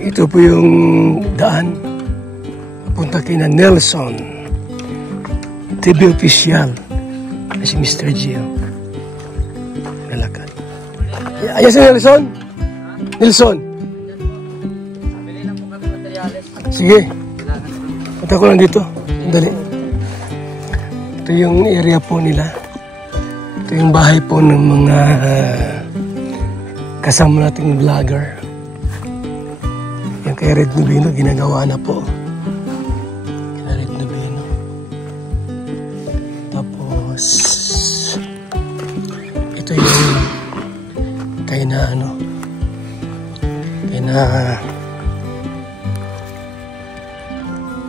Ito po yung daan punta kina Nelson TV official si Mr. Gio nalakad. Ayan si Nelson. Sige, punta ko lang dito. Dali. Ito yung area po nila. Ito yung bahay po ng mga kasama nating vlogger. Yung kay Red Nubino, ginagawa na po. Kina Red Nubino. Tapos, ito yung kay na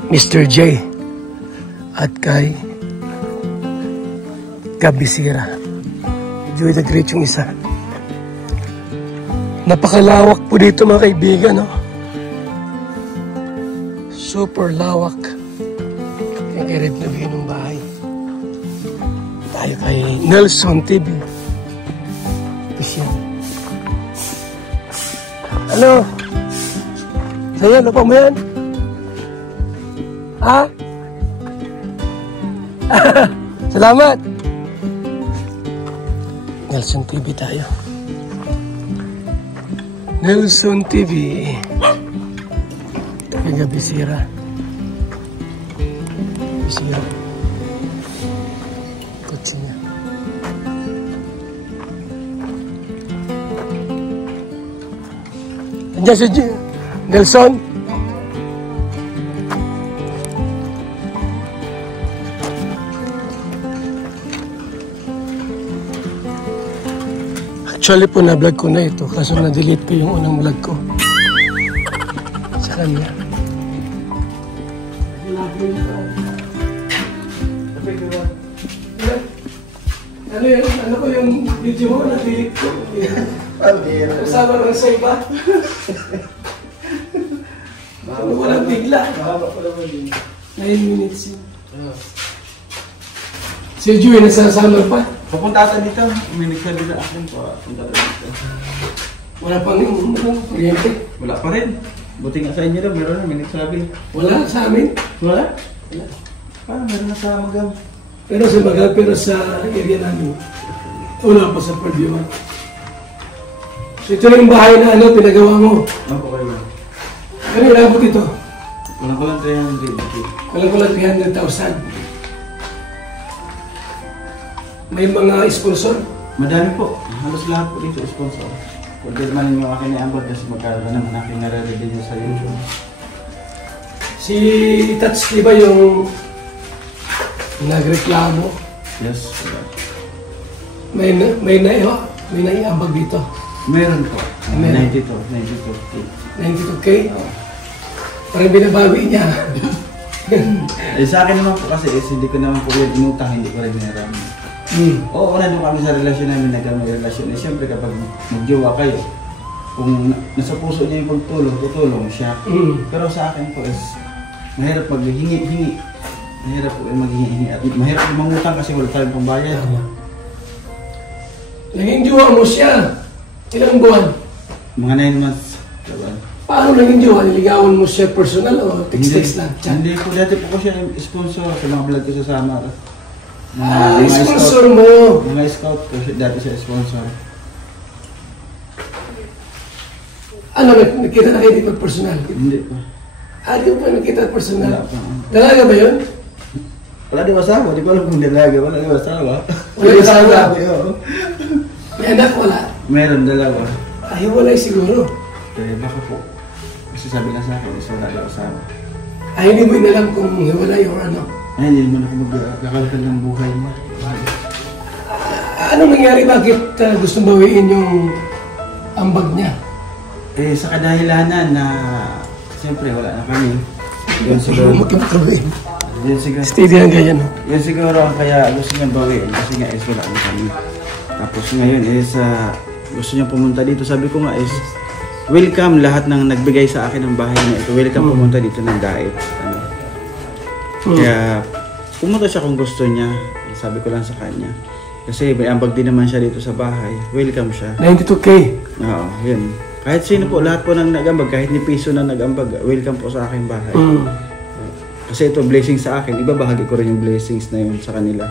Mr. J at kay Gabisira. Joy the Great yung isa. Napakalawak po dito mga kaibigan, no? Super lawak. Kay Red Nubino ng bahay. Tayo kay Nelson TV. Ano? Sa'yo, ano pa mo yan? Ha? Salamat! Nelson TV tayo. Nelson TV. Taga Bisira. Kutsi niya. Andiyan si Nelson. Actually po na-vlog ko na ito kaso na-delete ko yung unang vlog ko sa kanya. Ano yun? Ano ko yung video mo? Na-delete ko. Kasama lang sa iba. Ano ko lang bigla. 9 minutes yun. Si Joey nasasama pa. Papunta ata dito. May nagsalita akin po. Punta dito. Wala pang kuryente. Wala pa rin. Buti nga sa inyo lang. Meron na. May nagsabi. Wala sa amin. Wala? Wala. Meron na sa Magal. Pero sa Magal, pero sa area namin. Wala pa sa Purdue. So ito na yung bahay na pinagawa mo. Ano po kayo? Ano yung labot ito? Walang ko lang 300. Walang ko lang 300,000. May mga sponsor? Madami po. Halos lahat po dito sponsor. Pwede naman yung akin na-ambag kasi magkaroon naman aking nare-revenue sa YouTube. Si Tats, di ba yung nagreklamo? Yes. May naiambag dito? Meron po. 92K. 92K? Parang binabawi niya. Sa akin naman po kasi hindi ko naman po yan inutang, hindi ko rin hinaram. Oo, una doon kami sa relasyon namin, may relasyon. Siyempre kapag magjowa kayo, kung nasa puso niya yung pagtulong, tutulong siya. Pero sa akin po is, mahirap maghingi-hingi. Mahirap po yung maghingi-hingi. At mahirap yung mangutang kasi wala tayong pambayad. Naging jowa mo siya. Ilang buwan? Mga 9 months. Diba? Paano naging jowa? Niligawan mo siya personal o text-text lang? Hindi po. Dati po ko siya sponsor sa mga vlog ko sa Samar. Sponsor mo? Mga scout ko dati siya sponsor. Ano, nakita na kayo dito personal? Hindi po. Di mo pa nakita personal? Wala po. Dalaga ba yun? Wala di asawa. Di ko alam kung dalaga. Wala di asawa. Wala di asawa? May anak wala? Meron, dalawa. Hiwalay siguro. Baka po. Kasi sabi lang sa akin, wala di asawa. Hindi mo inalam kung hiwalay o ano? Hindi naman ako magkakalkal ng buhay niya. Anong nangyari? Bakit gusto bawiin yung ambag niya? Sa kadahilanan na siyempre wala na kami. Yun siguro. Yun siguro. Steady ang ganyan. Yun siguro kaya gusto niya bawiin kasi nga wala na kami. Tapos ngayon gusto niya pumunta dito. Sabi ko nga welcome lahat ng nagbigay sa akin ng bahay na ito. Welcome pumunta dito ng diet. Kaya pumunta siya kung gusto niya. Sabi ko lang sa kanya. Kasi may ambag din naman siya dito sa bahay. Welcome siya. 92K? Oo, yun. Kahit sino po, lahat po ng nag-ambag, kahit ni piso na nag-ambag, welcome po sa aking bahay. Kasi ito, blessing sa akin. Ibabahagi ko rin yung blessings na yun sa kanila.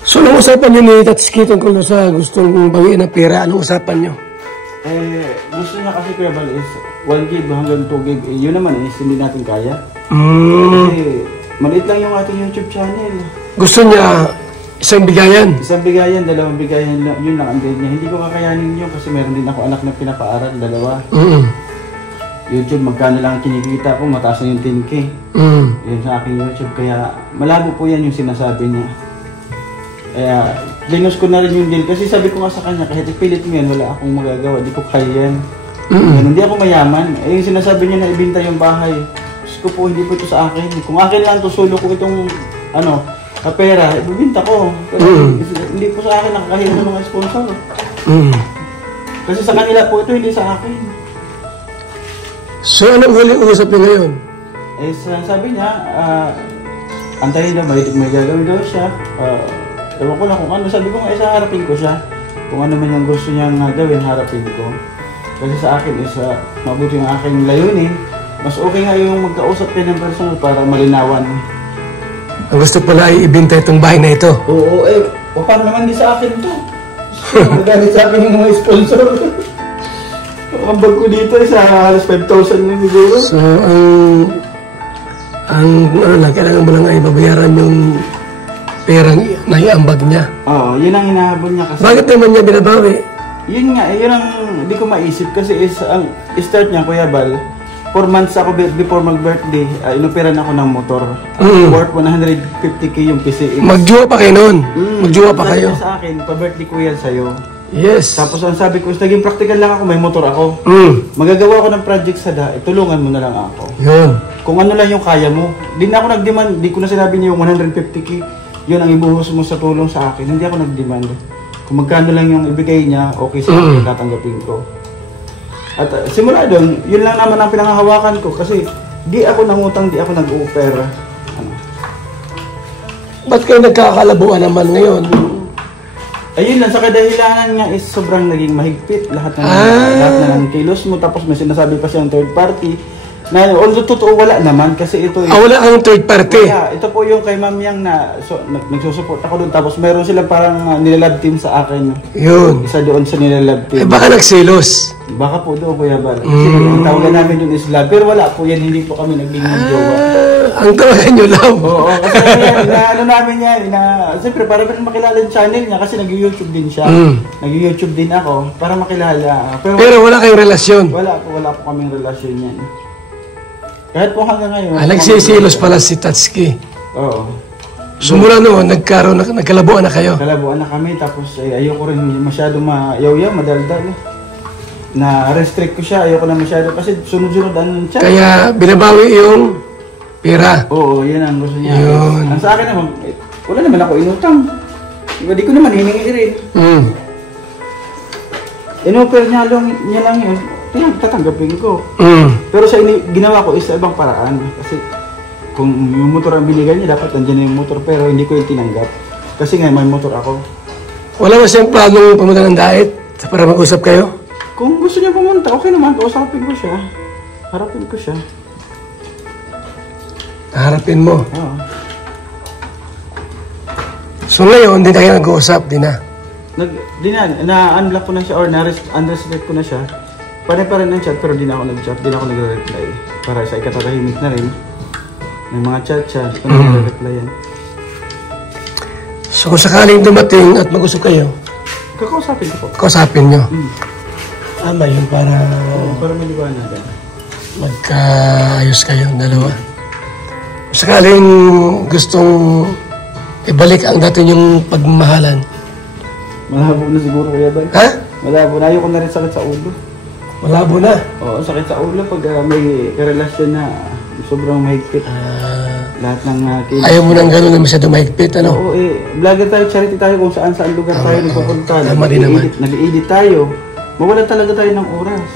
So, anong usapan nyo ni Tatsuki tungkol sa gustong bawiin ng pera? Anong usapan nyo? Gusto niya kasi Kuya Bal is 1 gig hanggang 2 gig. Yun naman is hindi natin kaya. Kasi maliit lang yung ating YouTube channel. Gusto niya isang bigayan? Isang bigayan, 2 bigayan, yun lang ang grade niya. Hindi ko kakayanin yun kasi meron din ako anak na pinapaaral, 2. YouTube, magkano lang kinikita ko, mataas na yung 10K. Yun sa aking YouTube, kaya malabo po yan yung sinasabi niya. Kaya, linus ko na rin yung deal kasi sabi ko nga sa kanya, kahit ipilit mo yan, wala akong magagawa, di ko kaya yan. Hindi ako mayaman. Yung sinasabi niya na ibinta yung bahay, gusto ko po, hindi po ito sa akin. Kung akin lang to, solo ko itong, pera, ibibinta ko. Pero hindi po sa akin nakakahiya ng mga sponsor. Kasi sa kanila po ito, hindi sa akin. So, anong huling usap niya ngayon? Sabi niya, antayin daw, may gagawin daw siya. Ewan ko lang kung ano. Sabi ko nga, harapin ko siya. Kung ano man yung gusto niyang gawin, harapin ko. Kasi sa akin, mabuti yung aking layunin. Mas okay nga yung magkausap kayo ng personal para malinawan. Ang gusto pala ay ibinta itong bahay na ito. Oo, paano naman di sa akin to? Magalit sa akin yung mga sponsor. Ang bag ko dito sa halos 5,000 yun siguro. So, kailangan mo lang ay babayaran yung perang naiambag niya. Oo, yun ang hinahabol niya kasi. Bakit naman niya binabawi? Yun nga, yun ang hindi ko maisip kasi ang start niya, Kuya Bal, 4 months ako before mag-birthday, inupiran ako ng motor. Worth 150K yung PCX. Magjuwa pa kayo noon? Magjuwa pa kayo? Sa akin, pa-birthday ko yan sa'yo. Yes. Tapos ang sabi ko, naging practical lang ako, may motor ako. Magagawa ako ng project sa tulungan mo na lang ako. Yun. Kung ano lang yung kaya mo. Di na ako nag-demand, di ko na sinabi niya yung 150K. Yun ang ibuhos mo sa tulong sa akin. Hindi ako nag-demand. Kung magkano lang yung ibigay niya, okay sa akin, tatanggapin ko. At simula doon, yun lang naman ang pinangahawakan ko kasi di ako nangutang, di ako nag-offer. Ba't kayo nagkakalabuan naman ngayon? Ayun lang, sa kadahilanan niya is sobrang naging mahigpit. Lahat na ng kilos mo, tapos may sinasabi pa siyang third party. Na, although totoo, wala naman kasi ito yung... wala ang third party? Kaya, ito po yung kay Ma'am Yang na nagsusupport ako doon. Tapos meron silang parang nilalab team sa akin. Yun. Isa doon sa nilalab team. Baka nagsilos. Baka po doon, Kuya Bal. Kasi ang tawagan namin doon is love. Pero wala po yan, hindi po kami naging jowa. Ang tawagan nyo love? Oo, kasi namin yan. Siyempre, para makilala yung channel niya kasi nag-YouTube din siya. Nag-YouTube din ako para makilala. Pero wala kayong relasyon? Wala po kaming relasyon yan. Kahit po hanggang ngayon. Nagsisilos pala si Tatsuki. Oo. Sumula noon, nagkalabuan na kayo? Nagkalabuan na kami, tapos ayoko rin masyado mayaw-yaw, madaldal. Na-restrict ko siya, ayoko na masyado kasi sunod-sunod siya. Kaya binabawi yung pera? Oo, yan ang gusto niya. Yun. Ang sa akin naman, wala naman ako inutang. Hindi ko naman hiningi rin. Inoffer niya lang yun. Tatanggapin ko. Pero sa ginawa ko is sa ibang paraan. Kasi kung yung motor ang binigay niya, dapat nandiyan na yung motor. Pero hindi ko yung tinanggap. Kasi nga may motor ako. Wala ba siyang planong pumunta ng diet para mag-usap kayo? Kung gusto niya pumunta, okay naman. Kausapin ko siya. Harapin ko siya. Harapin mo? Oo. So ngayon, hindi na kayo nag-uusap, di na? Na-unblock ko na siya or na-unrestrict ko na siya. Pare pa rin ang chat pero di na ako nag-chat, di na ako nagre-reply. Para sa ikatatahimik na rin. May mga chat, kung nagre-reply yan. So kung sakaling dumating at mag-usap kayo? Kakausapin ko po. Kausapin nyo? Tama yun para... para maliwanag. Magkaayos kayong dalawa. Kung sakaling gustong ibalik ang dati yung pagmamahalan. Malabo na siguro, Kuya Bal. Ha? Malabo na. Ayoko na rin sakit sa ulo. Malabo na? Oo, sakit sa ulo pag may karelasyon na sobrang mahigpit. Lahat ng kilos. Ayaw mo nang gano'n na masyado mahigpit, ano? Oo, vlogger tayo, charity tayo kung saan lugar tayo nagpupunta. Tama din naman. Nag-i-edit tayo. Mawalan talaga tayo ng oras.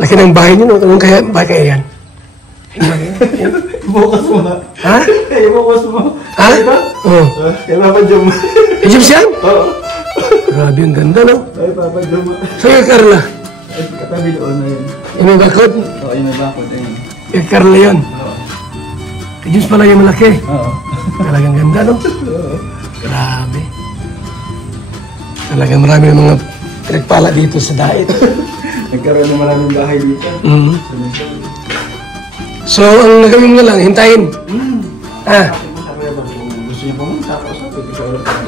Laki ng bahay niyo, no? Kaya yan? Bukas mo ha? Ha? Bukas mo. Ha? Diba? Oo. Kaya ba jam? Egyptian? Oo. Grabe, ang ganda, no? Ay, Papa Juma. Sa'yo, Carla. Ay, katabi doon na yun. Yung may bakod? Oo, yung may bakod. Ayun. Yung Carla yun. Oo. Kay Diyos pala yung malaki. Oo. Talagang ganda, no? Oo. Grabe. Talagang marami ng mga pinagpala dito sa dait. Nagkaroon ng maraming bahay dito. Mhm. So, ang nagawin mo lang, hintayin. Ah, Sabi ko, kung gusto niya pumunta ako, sabi ko, ikaw lang pag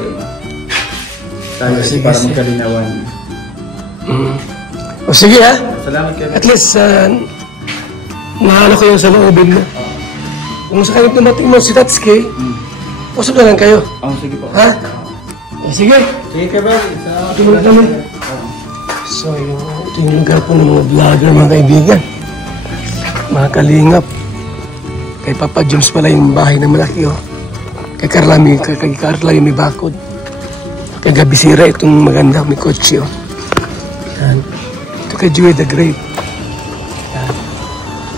tayo kasi Sige, para sige. magkalinawan. o sige ha. Salamat kayo. At least, naano ko yung sa loobin mo. Kung sakaling tumating mo si Tatsuki, usap na lang kayo. Oh, sige po. Ha? Sige. Sige kayo ba? Salamat. Tumulog naman. So, ito yung lugar po ng mga vlogger, mga kaibigan. Mga kalingap. Kay Papa James pala yung bahay na malaki, oh. Kay Carla yung may bakod. Kay Gabisira itong maganda, may kotse, oh. Yan. Ito kay Joey the Great. Yan.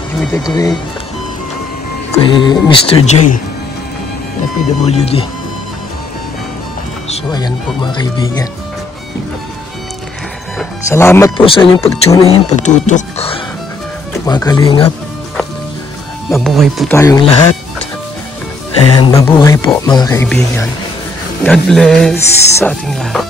Joey the Great. Kay Mr. J. Na PWD. So, ayan po mga kaibigan. Salamat po sa inyong pag-tune in, pagtutok. Mga kalingap. Mabuhay po tayong lahat. And mabuhay po mga kaibigan. God bless sa ating lahat.